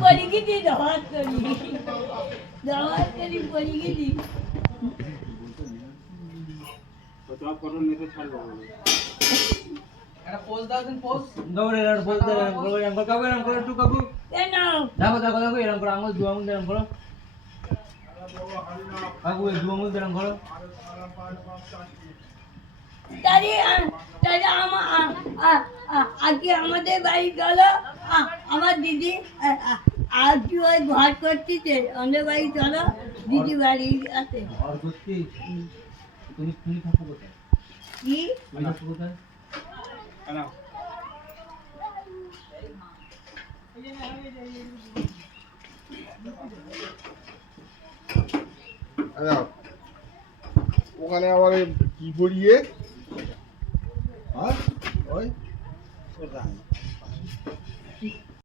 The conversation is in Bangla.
পড়ি গেছি দাওয়াত করি পড়ি গেছি সব করুন নিতে ছাড়বো একটা পোজ দাও দেন পোজ দৌড়ে এর পোজ দে এরকম করো এরকম করো একটু কাকু কেন দেখো এরকম করো আঙুল দু আঙুল এরকম করো কাকু এই দু আঙুল এরকম করো তাহলে আজকে আমাদের বাড়ি চলো আমার দিদি আজকে ওই ঘর করতেছে আমাদের বাড়ি চলো দিদি বাড়ি আছে আর করতে তুমি থাকো কোথায় কি তুমি থাকো কোথায় কেন ওখানে আবার কি করিয়ে হ্যাঁ ওই